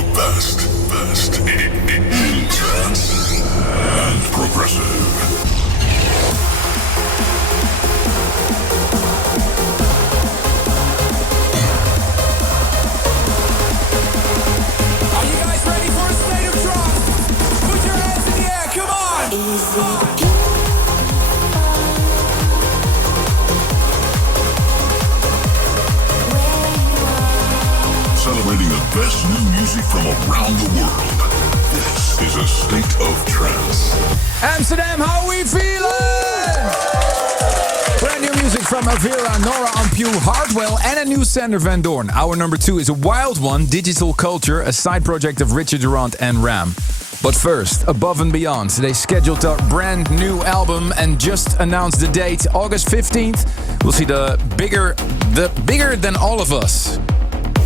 the best in trance and progressive. Celebrating the best new music from around the world. This is a state of trance. Amsterdam, how we feeling? Brand new music from Elvira, Nora Ampu, Hardwell, and a new Sander Van Doorn. Our number 2 is a wild one, Digital Culture, a side project of Richard Durant and Ram. But first, Above and Beyond. They scheduled a brand new album and just announced the date, August 15th. We'll see the bigger than all of us.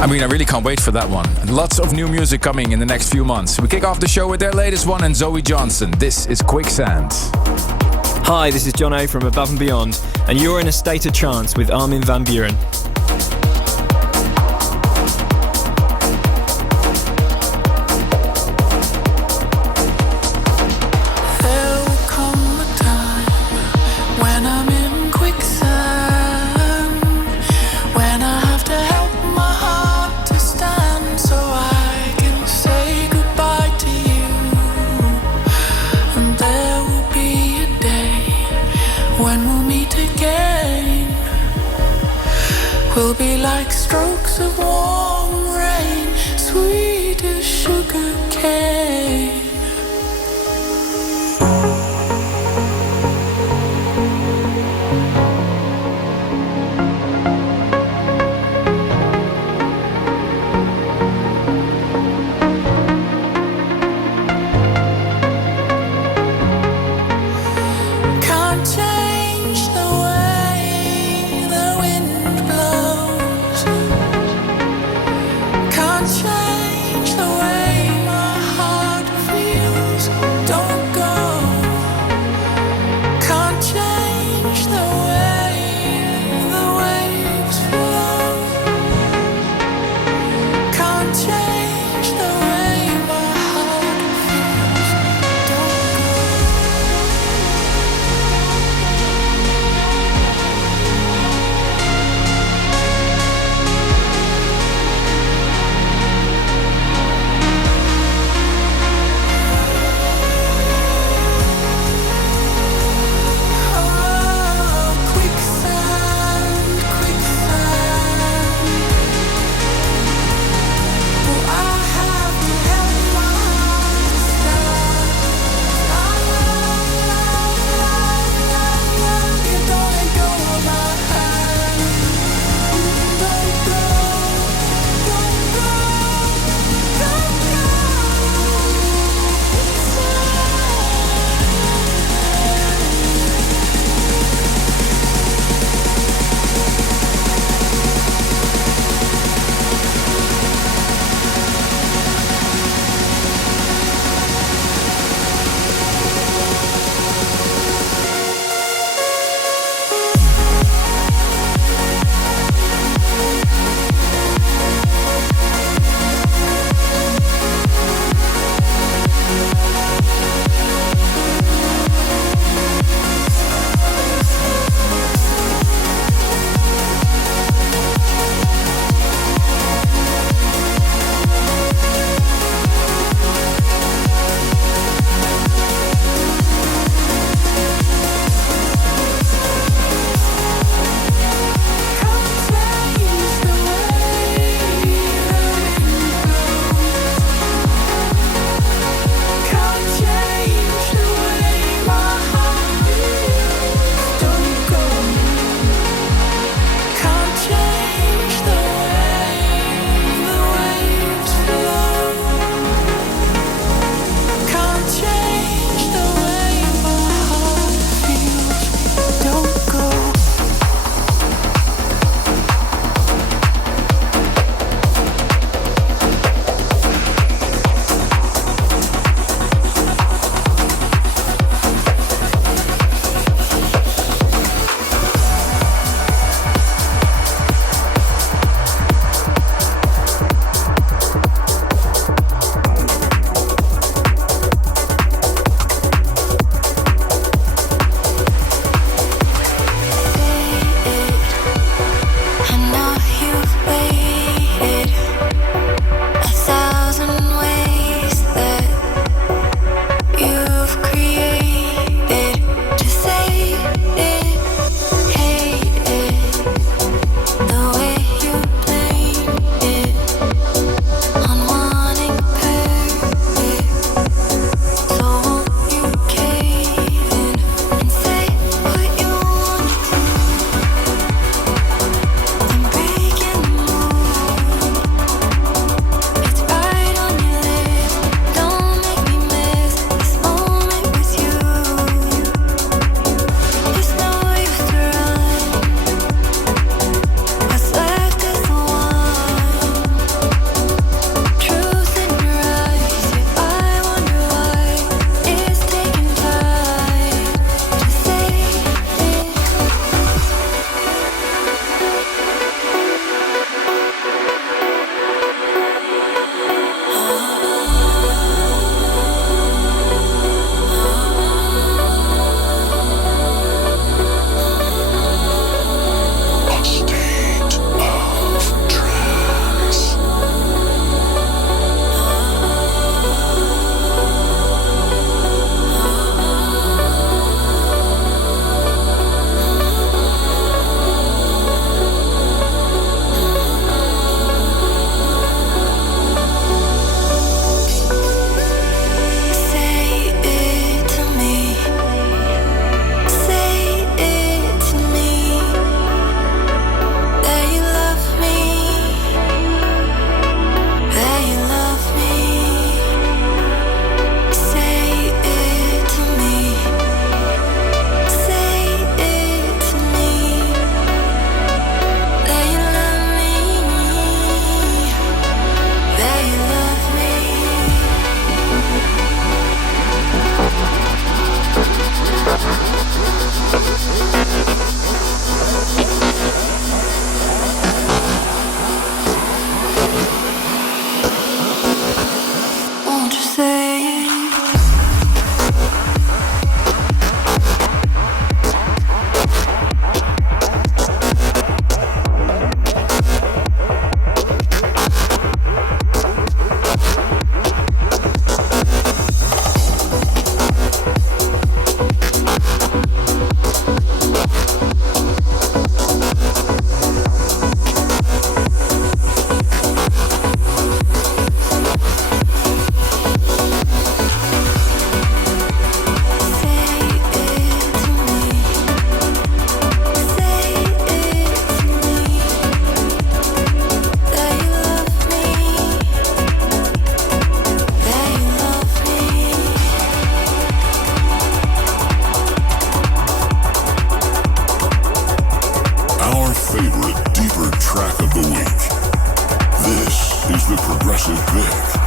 I mean, I really can't wait for that one. Lots of new music coming in the next few months. We kick off the show with their latest one and Zoe Johnson. This is Quicksand. Hi, this is John O from Above and Beyond, and you're in a state of trance with Armin van Buuren. Will be like strokes of warm rain, sweet as sugar cane. Can't change the way the wind blows. Can't change the way my heart feels. track of the week. This is the Progressive Pick.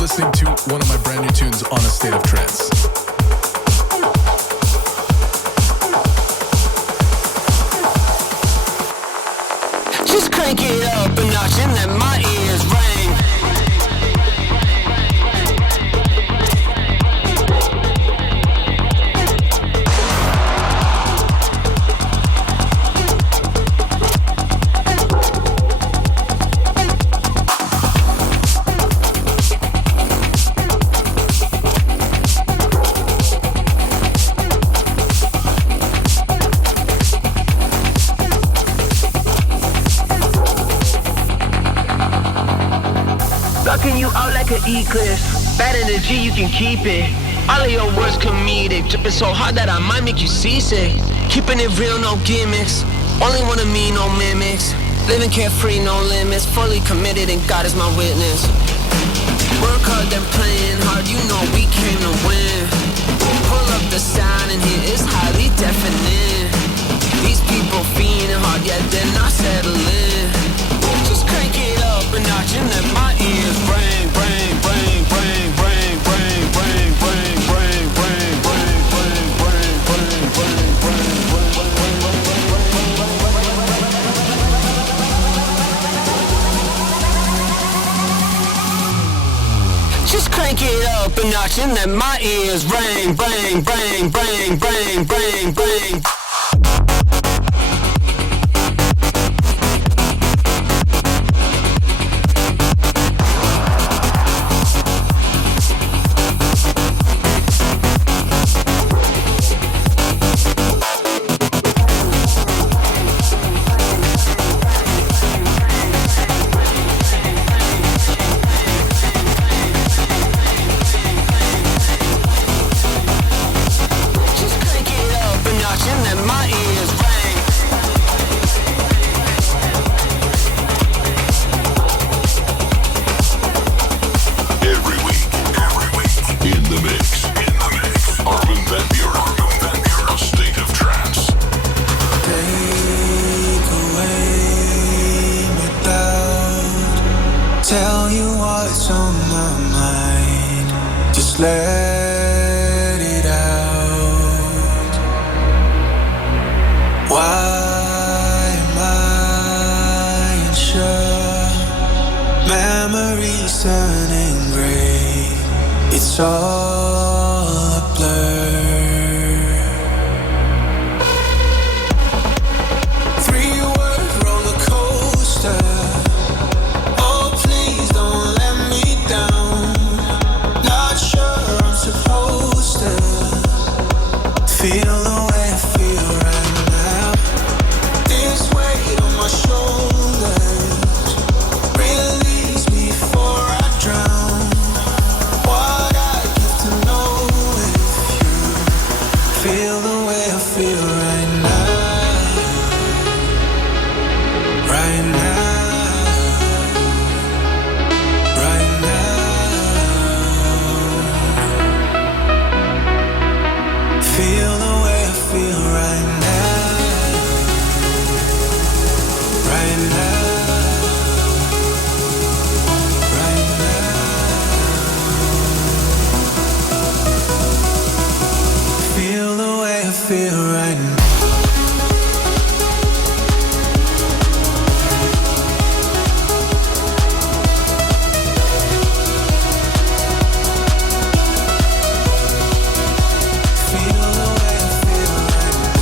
Listening to one of my brand new tunes on A State of Trance. Just crank it up a notch and let my ears ring. Blocking you out like an eclipse. Bad energy, you can keep it. All of your words comedic. Dripping so hard that I might make you seasick. Keeping it real, no gimmicks. Only one of me, no mimics. Living carefree, no limits. Fully committed and God is my witness. Work hard, then playing hard. You know we came to win. Pull up the sound and here it's highly deafening. These people fiending hard, yet they're not settling. Just crank it up a notch and let my ears ring, ring, ring, ring, ring, ring, ring, ring, ring, ring, ring, ring, ring, ring, ring. Just crank it up a notch and let my ears ring, ring, ring, ring, ring, ring, ring. Feel the way I feel right now. This weight on my shoulders release me before I drown. What I give to know if you feel the way I feel right now. Right now. Right now. Feel the way I feel right now. Right now. Right now. Feel the way I feel right now. Feel the way I feel right now.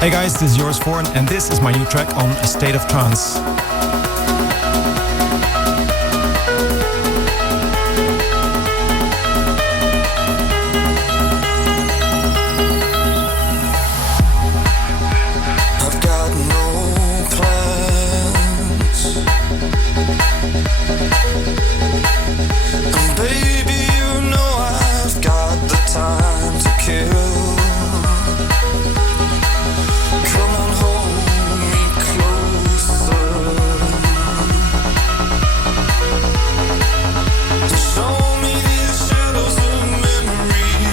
Hey guys, this is yours Foreign, and this is my new track on A State of Trance.